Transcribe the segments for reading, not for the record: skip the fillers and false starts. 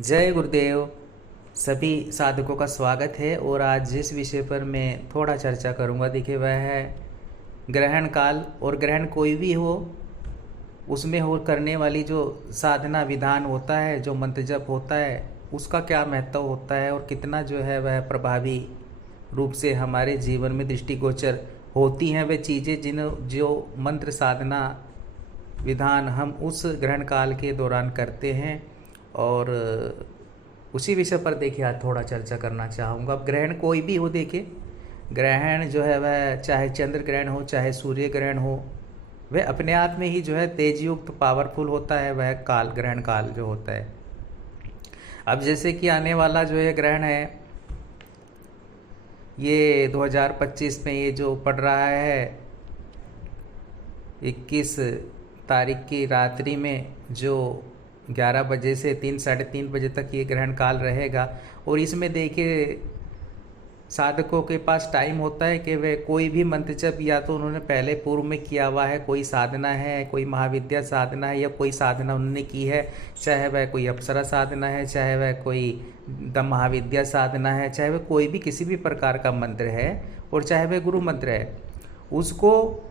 जय गुरुदेव। सभी साधकों का स्वागत है। और आज जिस विषय पर मैं थोड़ा चर्चा करूंगा, देखिए वह है ग्रहण काल। और ग्रहण कोई भी हो, उसमें हो करने वाली जो साधना विधान होता है, जो मंत्र जप होता है, उसका क्या महत्व होता है और कितना जो है वह प्रभावी रूप से हमारे जीवन में दृष्टिगोचर होती हैं वे चीज़ें जिन जो मंत्र साधना विधान हम उस ग्रहण काल के दौरान करते हैं। और उसी विषय पर देखिए आज थोड़ा चर्चा करना चाहूँगा। अब ग्रहण कोई भी हो, देखिए ग्रहण जो है वह चाहे चंद्र ग्रहण हो चाहे सूर्य ग्रहण हो, वह अपने आप में ही जो है तेजयुक्त पावरफुल होता है, वह काल ग्रहण काल जो होता है। अब जैसे कि आने वाला जो है ग्रहण है, ये 2025 में ये जो पड़ रहा है 21 तारीख की रात्रि में, जो 11 बजे से 3 साढ़े 3 बजे तक ये ग्रहण काल रहेगा। और इसमें देखिए साधकों के पास टाइम होता है कि वे कोई भी मंत्र जप या तो उन्होंने पहले पूर्व में किया हुआ है, कोई साधना है, कोई महाविद्या साधना है, या कोई साधना उन्होंने की है, चाहे वह कोई अप्सरा साधना है, चाहे वह कोई द महाविद्या साधना है, चाहे वह कोई भी किसी भी प्रकार का मंत्र है, और चाहे वह गुरु मंत्र है, उसको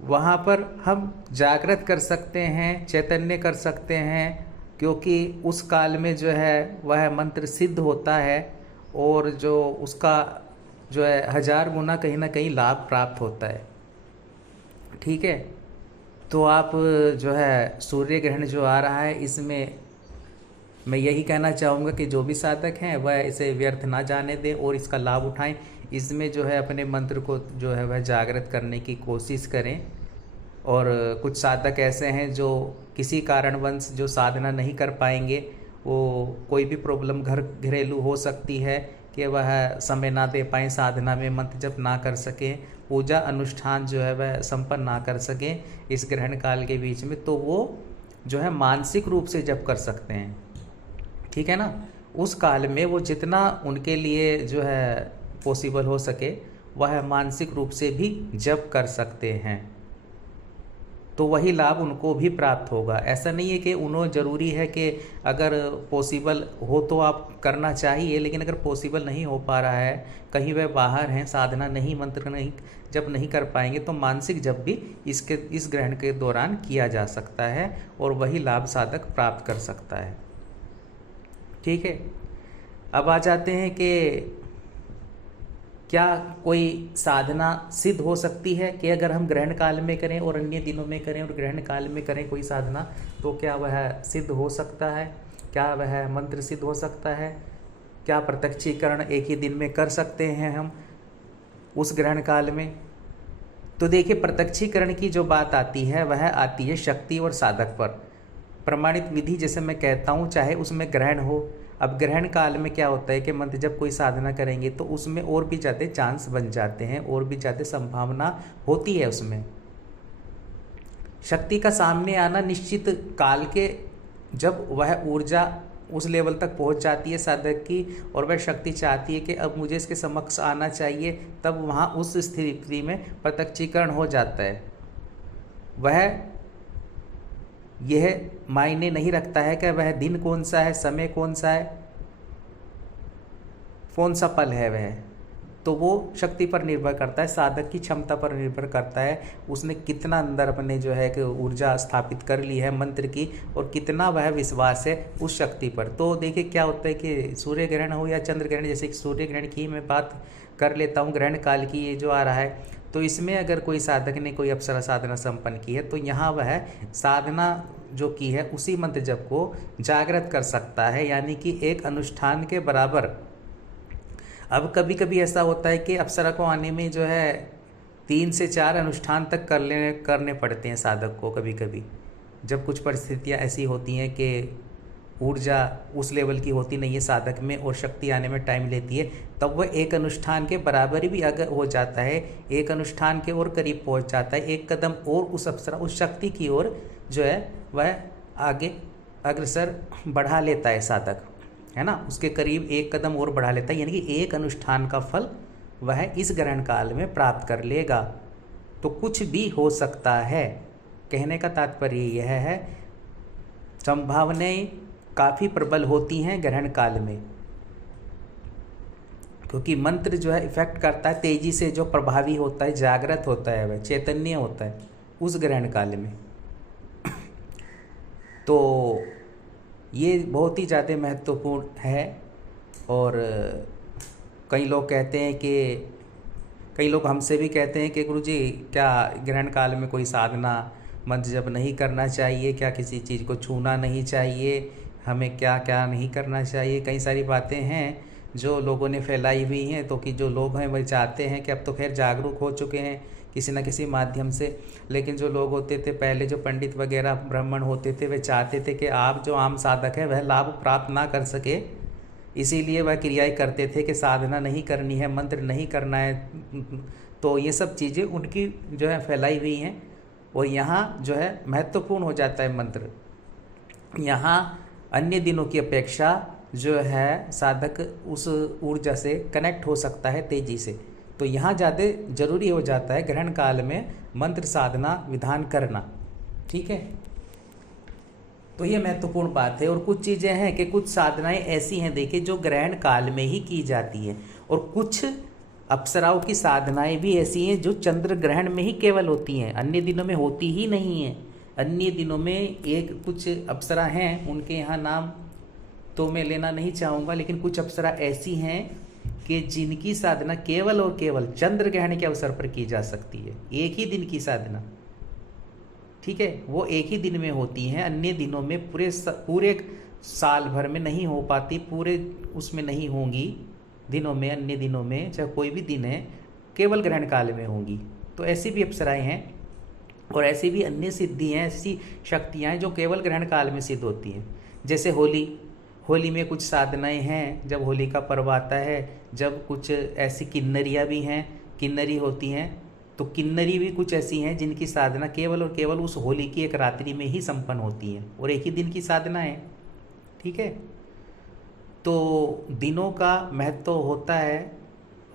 वहाँ पर हम जागृत कर सकते हैं, चैतन्य कर सकते हैं। क्योंकि उस काल में जो है वह मंत्र सिद्ध होता है और जो उसका जो है 1000 गुना कहीं ना कहीं लाभ प्राप्त होता है। ठीक है, तो आप जो है सूर्य ग्रहण जो आ रहा है, इसमें मैं यही कहना चाहूँगा कि जो भी साधक हैं वह इसे व्यर्थ ना जाने दें और इसका लाभ उठाएं। इसमें जो है अपने मंत्र को जो है वह जागृत करने की कोशिश करें। और कुछ साधक ऐसे हैं जो किसी कारणवश जो साधना नहीं कर पाएंगे, वो कोई भी प्रॉब्लम घरेलू हो सकती है कि वह समय ना दे पाएँ, साधना में मंत्र जप ना कर सकें, पूजा अनुष्ठान जो है वह संपन्न ना कर सकें इस ग्रहण काल के बीच में, तो वो जो है मानसिक रूप से जप कर सकते हैं। ठीक है ना, उस काल में वो जितना उनके लिए जो है पॉसिबल हो सके वह मानसिक रूप से भी जप कर सकते हैं, तो वही लाभ उनको भी प्राप्त होगा। ऐसा नहीं है कि उन्हें ज़रूरी है कि अगर पॉसिबल हो तो आप करना चाहिए, लेकिन अगर पॉसिबल नहीं हो पा रहा है, कहीं वह बाहर हैं, साधना नहीं, मंत्र नहीं जब नहीं कर पाएंगे, तो मानसिक जप भी इस ग्रहण के दौरान किया जा सकता है और वही लाभ साधक प्राप्त कर सकता है। ठीक है, अब आ जाते हैं कि क्या कोई साधना सिद्ध हो सकती है कि अगर हम ग्रहण काल में करें और अन्य दिनों में करें और ग्रहण काल में करें कोई साधना, तो क्या वह सिद्ध हो सकता है? क्या वह मंत्र सिद्ध हो सकता है? क्या प्रत्यक्षीकरण एक ही दिन में कर सकते हैं हम उस ग्रहण काल में? तो देखिए, प्रत्यक्षीकरण की जो बात आती है वह आती है शक्ति और साधक पर। प्रमाणित विधि जैसे मैं कहता हूँ, चाहे उसमें ग्रहण हो। अब ग्रहण काल में क्या होता है कि मंत्र जब कोई साधना करेंगे तो उसमें और भी ज़्यादा चांस बन जाते हैं, और भी ज़्यादा संभावना होती है उसमें। शक्ति का सामने आना निश्चित काल के, जब वह ऊर्जा उस लेवल तक पहुंच जाती है साधक की और वह शक्ति चाहती है कि अब मुझे इसके समक्ष आना चाहिए, तब वहाँ उस स्थिति में प्रत्यक्षीकरण हो जाता है। वह यह मायने नहीं रखता है कि वह दिन कौन सा है, समय कौन सा है, कौन सा पल है वह, तो वो शक्ति पर निर्भर करता है, साधक की क्षमता पर निर्भर करता है, उसने कितना अंदर अपने जो है कि ऊर्जा स्थापित कर ली है मंत्र की, और कितना वह विश्वास है उस शक्ति पर। तो देखिए क्या होता है कि सूर्य ग्रहण हो या चंद्र ग्रहण, जैसे कि सूर्य ग्रहण की मैं बात कर लेता हूँ, ग्रहण काल की ये जो आ रहा है, तो इसमें अगर कोई साधक ने कोई अप्सरा साधना संपन्न की है, तो यहाँ वह साधना जो की है उसी मंत्र जप को जागृत कर सकता है, यानी कि एक अनुष्ठान के बराबर। अब कभी कभी ऐसा होता है कि अप्सरा को आने में जो है 3 से 4 अनुष्ठान तक करने पड़ते हैं साधक को। कभी कभी जब कुछ परिस्थितियाँ ऐसी होती हैं कि ऊर्जा उस लेवल की होती नहीं है साधक में और शक्ति आने में टाइम लेती है, तब वह एक अनुष्ठान के बराबर भी अगर हो जाता है, एक अनुष्ठान के और करीब पहुंच जाता है, एक कदम और उस अप्सरा उस शक्ति की ओर जो है वह आगे अग्रसर बढ़ा लेता है साधक, है ना, उसके करीब एक कदम और बढ़ा लेता है, यानी कि एक अनुष्ठान का फल वह इस ग्रहण काल में प्राप्त कर लेगा। तो कुछ भी हो सकता है, कहने का तात्पर्य यह है, संभावनाएं काफ़ी प्रबल होती हैं ग्रहण काल में, क्योंकि मंत्र जो है इफेक्ट करता है तेजी से, जो प्रभावी होता है, जागृत होता है, वह चैतन्य होता है उस ग्रहण काल में। तो ये बहुत ही ज़्यादा महत्वपूर्ण है। और कई लोग कहते हैं कि, कई लोग हमसे भी कहते हैं कि गुरुजी क्या ग्रहण काल में कोई साधना मंत्र जप नहीं करना चाहिए, क्या किसी चीज़ को छूना नहीं चाहिए, हमें क्या क्या नहीं करना चाहिए। कई सारी बातें हैं जो लोगों ने फैलाई हुई हैं। तो कि जो लोग हैं वह चाहते हैं कि अब तो खैर जागरूक हो चुके हैं किसी न किसी माध्यम से, लेकिन जो लोग होते थे पहले, जो पंडित वगैरह ब्राह्मण होते थे, वे चाहते थे कि आप जो आम साधक है वह लाभ प्राप्त ना कर सके, इसीलिए वह क्रियाएं करते थे कि साधना नहीं करनी है, मंत्र नहीं करना है। तो ये सब चीज़ें उनकी जो है फैलाई हुई हैं। और यहाँ जो है महत्वपूर्ण हो जाता है मंत्र। यहाँ अन्य दिनों की अपेक्षा जो है साधक उस ऊर्जा से कनेक्ट हो सकता है तेजी से। तो यहाँ ज़्यादा जरूरी हो जाता है ग्रहण काल में मंत्र साधना विधान करना। ठीक है, तो ये महत्वपूर्ण बात है। और कुछ चीज़ें हैं कि कुछ साधनाएं ऐसी हैं देखिए जो ग्रहण काल में ही की जाती हैं, और कुछ अप्सराओं की साधनाएं भी ऐसी हैं जो चंद्र ग्रहण में ही केवल होती हैं, अन्य दिनों में होती ही नहीं है। अन्य दिनों में एक कुछ अप्सरा हैं, उनके यहाँ नाम तो मैं लेना नहीं चाहूँगा, लेकिन कुछ अप्सरा ऐसी हैं कि जिनकी साधना केवल और केवल चंद्र ग्रहण के अवसर पर की जा सकती है। एक ही दिन की साधना, ठीक है, वो एक ही दिन में होती हैं। अन्य दिनों में पूरे साल भर में नहीं हो पाती, पूरे उसमें नहीं होंगी दिनों में। अन्य दिनों में चाहे कोई भी दिन है, केवल ग्रहण काल में होंगी। तो ऐसी भी अप्सराएं हैं और ऐसी भी अन्य सिद्धि हैं, ऐसी शक्तियाँ हैं जो केवल ग्रहण काल में सिद्ध होती हैं। जैसे होली में कुछ साधनाएं हैं, जब होली का पर्व आता है, जब कुछ ऐसी किन्नरियाँ भी हैं, किन्नरी होती हैं। तो किन्नरी भी कुछ ऐसी हैं जिनकी साधना केवल और केवल उस होली की एक रात्रि में ही संपन्न होती है, और एक ही दिन की साधना है। ठीक है, तो दिनों का महत्व होता है।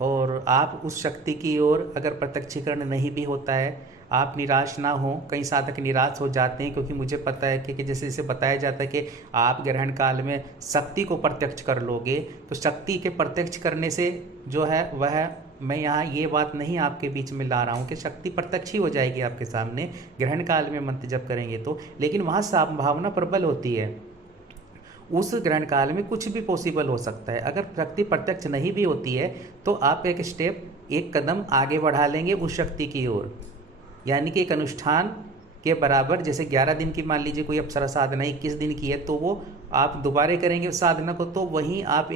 और आप उस शक्ति की ओर अगर प्रत्यक्षीकरण नहीं भी होता है, आप निराश ना हो। कई साधक निराश हो जाते हैं, क्योंकि मुझे पता है कि जैसे जैसे बताया जाता है कि आप ग्रहण काल में शक्ति को प्रत्यक्ष कर लोगे, तो शक्ति के प्रत्यक्ष करने से जो है वह, मैं यहाँ ये बात नहीं आपके बीच में ला रहा हूँ कि शक्ति प्रत्यक्ष ही हो जाएगी आपके सामने ग्रहण काल में मंत्र जप करेंगे तो, लेकिन वहाँ संभावना प्रबल होती है। उस ग्रहण काल में कुछ भी पॉसिबल हो सकता है। अगर शक्ति प्रत्यक्ष नहीं भी होती है तो आप एक स्टेप, एक कदम आगे बढ़ा लेंगे उस शक्ति की ओर, यानी कि एक अनुष्ठान के बराबर। जैसे 11 दिन की मान लीजिए कोई अप्सरा साधना 21 दिन की है, तो वो आप दोबारा करेंगे उस साधना को, तो वहीं आप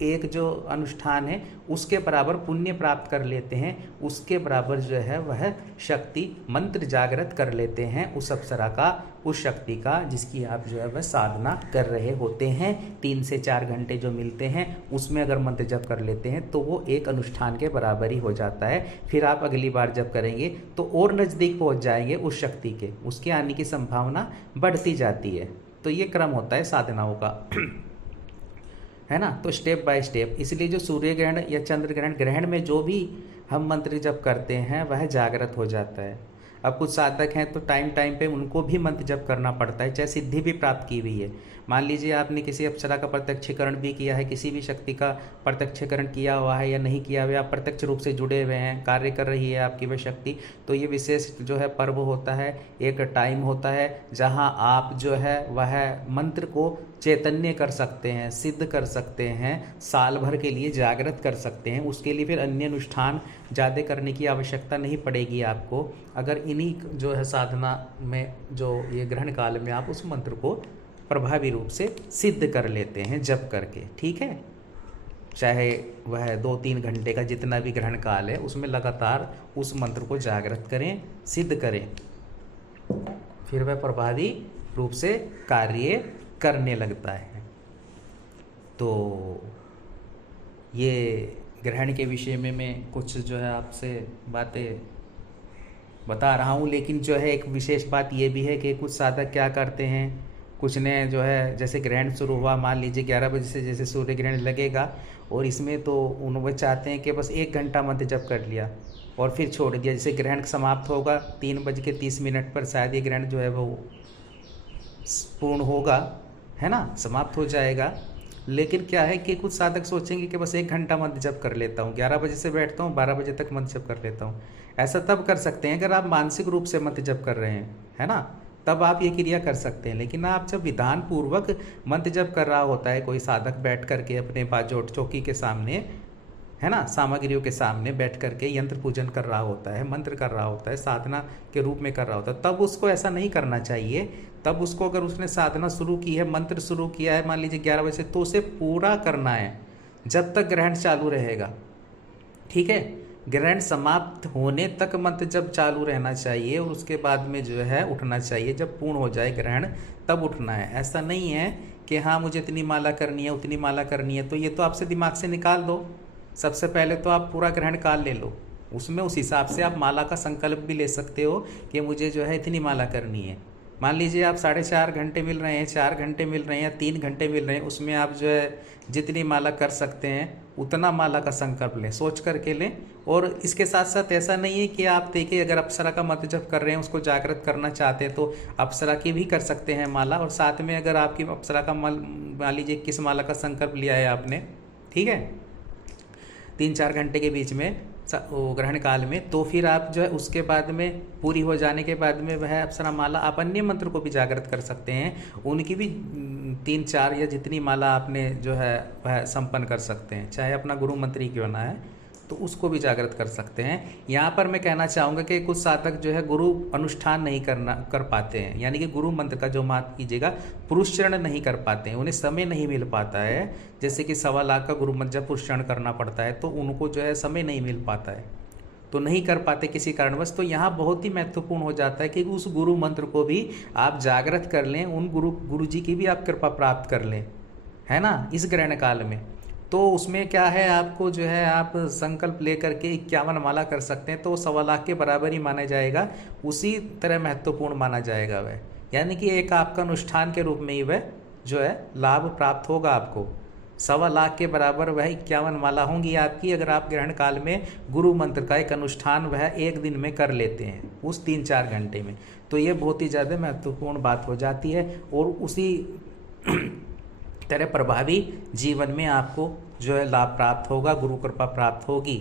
एक जो अनुष्ठान है उसके बराबर पुण्य प्राप्त कर लेते हैं, उसके बराबर जो है वह शक्ति मंत्र जागृत कर लेते हैं उस अप्सरा का, उस शक्ति का, जिसकी आप जो है वह साधना कर रहे होते हैं। 3 से 4 घंटे जो मिलते हैं उसमें अगर मंत्र जप कर लेते हैं तो वो एक अनुष्ठान के बराबर ही हो जाता है। फिर आप अगली बार जब करेंगे तो और नज़दीक पहुँच जाएंगे उस शक्ति के, उसके आने की संभावना बढ़ती जाती है। तो ये क्रम होता है साधनाओं का, है ना। तो स्टेप बाय स्टेप, इसलिए जो सूर्य ग्रहण या चंद्र ग्रहण में जो भी हम मंत्र जप करते हैं वह जागृत हो जाता है। अब कुछ साधक हैं तो टाइम पे उनको भी मंत्र जप करना पड़ता है, चाहे सिद्धि भी प्राप्त की हुई है। मान लीजिए आपने किसी अप्सरा का प्रत्यक्षीकरण भी किया है, किसी भी शक्ति का प्रत्यक्षीकरण किया हुआ है या नहीं किया हुआ, आप प्रत्यक्ष रूप से जुड़े हुए हैं, कार्य कर रही है आपकी वह शक्ति, तो ये विशेष जो है पर्व होता है, एक टाइम होता है जहाँ आप जो है वह मंत्र को चैतन्य कर सकते हैं, सिद्ध कर सकते हैं, साल भर के लिए जागृत कर सकते हैं। उसके लिए फिर अन्य अनुष्ठान ज़्यादा करने की आवश्यकता नहीं पड़ेगी आपको, अगर इन्हीं जो है साधना में जो ये ग्रहण काल में आप उस मंत्र को प्रभावी रूप से सिद्ध कर लेते हैं जप करके। ठीक है, चाहे वह 2-3 घंटे का जितना भी ग्रहण काल है उसमें लगातार उस मंत्र को जागृत करें, सिद्ध करें, फिर वह प्रभावी रूप से कार्य करने लगता है। तो ये ग्रहण के विषय में मैं कुछ जो है आपसे बातें बता रहा हूँ, लेकिन जो है एक विशेष बात ये भी है कि कुछ साधक क्या करते हैं, कुछ ने जो है जैसे ग्रहण शुरू हुआ, मान लीजिए 11 बजे से जैसे सूर्य ग्रहण लगेगा, और इसमें तो वो चाहते हैं कि बस 1 घंटा मंत्र जप कर लिया और फिर छोड़ दिया। जैसे ग्रहण समाप्त होगा 3:30 पर शायद ये ग्रहण जो है वो पूर्ण होगा, है ना, समाप्त हो जाएगा। लेकिन क्या है कि कुछ साधक सोचेंगे कि बस 1 घंटा मंत्र जप कर लेता हूँ, 11 बजे से बैठता हूँ, 12 बजे तक मंत्र जप कर लेता हूँ। ऐसा तब कर सकते हैं अगर आप मानसिक रूप से मंत्र जप कर रहे हैं, है ना, तब आप ये क्रिया कर सकते हैं। लेकिन आप जब विधान पूर्वक मंत्र जप कर रहा होता है कोई साधक बैठ करके अपने बाजोट चौकी के सामने, है ना, सामग्रियों के सामने बैठ करके यंत्र पूजन कर रहा होता है, मंत्र कर रहा होता है, साधना के रूप में कर रहा होता है, तब उसको ऐसा नहीं करना चाहिए। तब उसको अगर उसने साधना शुरू की है, मंत्र शुरू किया है मान लीजिए 11 बजे से, तो उसे पूरा करना है जब तक ग्रहण चालू रहेगा। ठीक है, ग्रहण समाप्त होने तक मंत्र जब चालू रहना चाहिए और उसके बाद में जो है उठना चाहिए। जब पूर्ण हो जाए ग्रहण तब उठना है। ऐसा नहीं है कि हाँ मुझे इतनी माला करनी है, उतनी माला करनी है, तो ये तो आपसे दिमाग से निकाल दो। सबसे पहले तो आप पूरा ग्रहण काल ले लो, उसमें उस हिसाब से आप माला का संकल्प भी ले सकते हो कि मुझे जो है इतनी माला करनी है। मान लीजिए आप 4.5 घंटे मिल रहे हैं, 4 घंटे मिल रहे हैं या 3 घंटे मिल रहे हैं, उसमें आप जो है जितनी माला कर सकते हैं उतना माला का संकल्प लें, सोच करके लें। और इसके साथ साथ ऐसा नहीं है कि आप देखिए अगर अप्सरा का मंत्र जप कर रहे हैं उसको जागृत करना चाहते हैं तो अप्सरा की भी कर सकते हैं माला, और साथ में अगर आपकी अप्सरा का मान लीजिए किस माला का संकल्प लिया है आपने, ठीक है, 3-4 घंटे के बीच में ग्रहण काल में, तो फिर आप जो है उसके बाद में पूरी हो जाने के बाद में वह अप्सरा माला आप अन्य मंत्र को भी जागृत कर सकते हैं, उनकी भी 3-4 या जितनी माला आपने जो है वह संपन्न कर सकते हैं, चाहे अपना गुरु मंत्र ही क्यों ना है, तो उसको भी जागृत कर सकते हैं। यहाँ पर मैं कहना चाहूँगा कि कुछ साधक जो है गुरु अनुष्ठान नहीं कर पाते हैं, यानी कि गुरु मंत्र का जो माफ कीजिएगा पुरुषचरण नहीं कर पाते हैं, उन्हें समय नहीं मिल पाता है। जैसे कि 1.25 लाख का गुरु मंत्र जब पुरुषचरण करना पड़ता है तो उनको जो है समय नहीं मिल पाता है, तो नहीं कर पाते किसी कारणवश। तो यहाँ बहुत ही महत्वपूर्ण हो जाता है कि उस गुरु मंत्र को भी आप जागृत कर लें, उन गुरु जी की भी आप कृपा प्राप्त कर लें, है ना, इस ग्रहण काल में। तो उसमें क्या है, आपको जो है आप संकल्प ले करके 51 माला कर सकते हैं, तो 1.25 लाख के बराबर ही माना जाएगा, उसी तरह महत्वपूर्ण माना जाएगा वह, यानी कि एक आपका अनुष्ठान के रूप में ही वह जो है लाभ प्राप्त होगा आपको। 1.25 लाख के बराबर वह 51 माला होंगी आपकी, अगर आप ग्रहण काल में गुरु मंत्र का एक अनुष्ठान वह एक दिन में कर लेते हैं उस 3-4 घंटे में, तो ये बहुत ही ज़्यादा महत्वपूर्ण बात हो जाती है। और उसी तरह प्रभावी जीवन में आपको जो है लाभ प्राप्त होगा, गुरु कृपा प्राप्त होगी।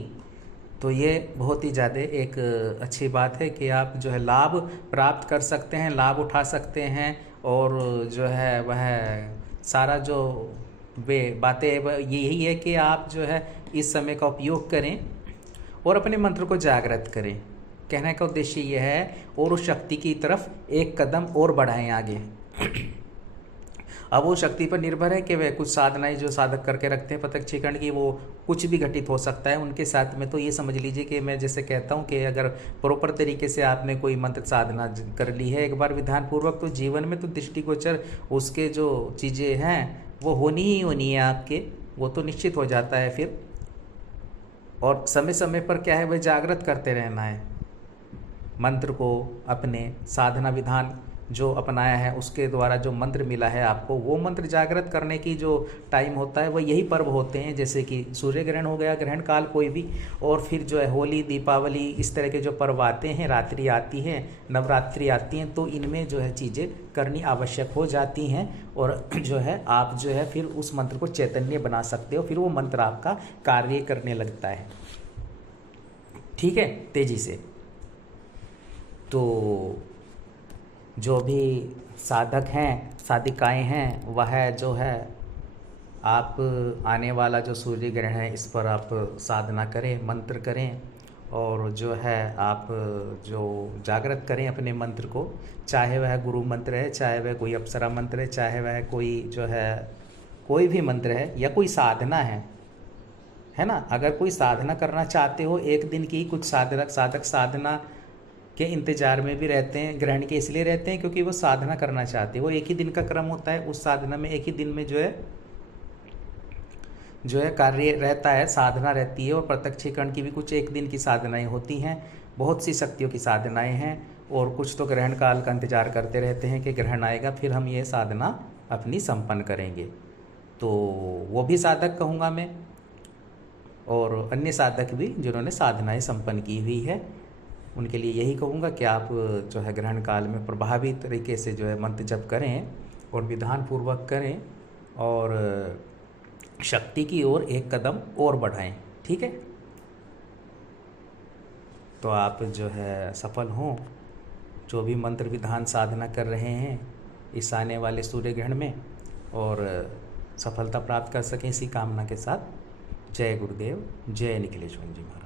तो ये बहुत ही ज़्यादा एक अच्छी बात है कि आप जो है लाभ प्राप्त कर सकते हैं, लाभ उठा सकते हैं, और जो है वह सारा जो वे बातें यही है कि आप जो है इस समय का उपयोग करें और अपने मंत्र को जागृत करें। कहने का उद्देश्य यह है, और उस शक्ति की तरफ एक कदम और बढ़ाएं आगे। अब वो शक्ति पर निर्भर है कि वे कुछ साधनाएं जो साधक करके रखते हैं प्रत्यक्षीकरण की, वो कुछ भी घटित हो सकता है उनके साथ में। तो ये समझ लीजिए कि मैं जैसे कहता हूँ कि अगर प्रॉपर तरीके से आपने कोई मंत्र साधना कर ली है एक बार विधान पूर्वक, तो जीवन में तो दृष्टिगोचर उसके जो चीज़ें हैं वो होनी ही होनी है आपके, वो तो निश्चित हो जाता है फिर। और समय समय पर क्या है, वह जागृत करते रहना है मंत्र को, अपने साधना विधान जो अपनाया है उसके द्वारा जो मंत्र मिला है आपको, वो मंत्र जागृत करने की जो टाइम होता है वह यही पर्व होते हैं, जैसे कि सूर्य ग्रहण हो गया, ग्रहण काल कोई भी, और फिर जो है होली, दीपावली, इस तरह के जो पर्व आते हैं, रात्रि आती है, नवरात्रि आती हैं, तो इनमें जो है चीज़ें करनी आवश्यक हो जाती हैं। और जो है आप जो है फिर उस मंत्र को चैतन्य बना सकते हो, फिर वो मंत्र आपका कार्य करने लगता है, ठीक है, तेजी से। तो जो भी साधक हैं, साधिकाएं हैं, वह जो है आप आने वाला जो सूर्य ग्रहण है इस पर आप साधना करें, मंत्र करें, और जो है आप जो जागृत करें अपने मंत्र को, चाहे वह गुरु मंत्र है, चाहे वह कोई अप्सरा मंत्र है, चाहे वह कोई जो है कोई भी मंत्र है या कोई साधना है ना। अगर कोई साधना करना चाहते हो एक दिन की, कुछ साधक साधना के इंतजार में भी रहते हैं, ग्रहण के इसलिए रहते हैं क्योंकि वो साधना करना चाहते हैं, वो एक ही दिन का क्रम होता है, उस साधना में एक ही दिन में जो है कार्य रहता है, साधना रहती है। और प्रत्यक्षीकरण की भी कुछ एक दिन की साधनाएं होती हैं, बहुत सी शक्तियों की साधनाएं हैं, और कुछ तो ग्रहण काल का इंतजार करते रहते हैं कि ग्रहण आएगा फिर हम ये साधना अपनी संपन्न करेंगे। तो वो भी साधक कहूँगा मैं, और अन्य साधक भी जिन्होंने साधनाएं संपन्न की हुई है, उनके लिए यही कहूँगा कि आप जो है ग्रहण काल में प्रभावी तरीके से जो है मंत्र जप करें, और विधान पूर्वक करें और शक्ति की ओर एक कदम और बढ़ाएं। ठीक है, तो आप जो है सफल हों, जो भी मंत्र विधान साधना कर रहे हैं इस आने वाले सूर्य ग्रहण में, और सफलता प्राप्त कर सकें, इसी कामना के साथ जय गुरुदेव, जय निखिलेश्वर जी महाराज।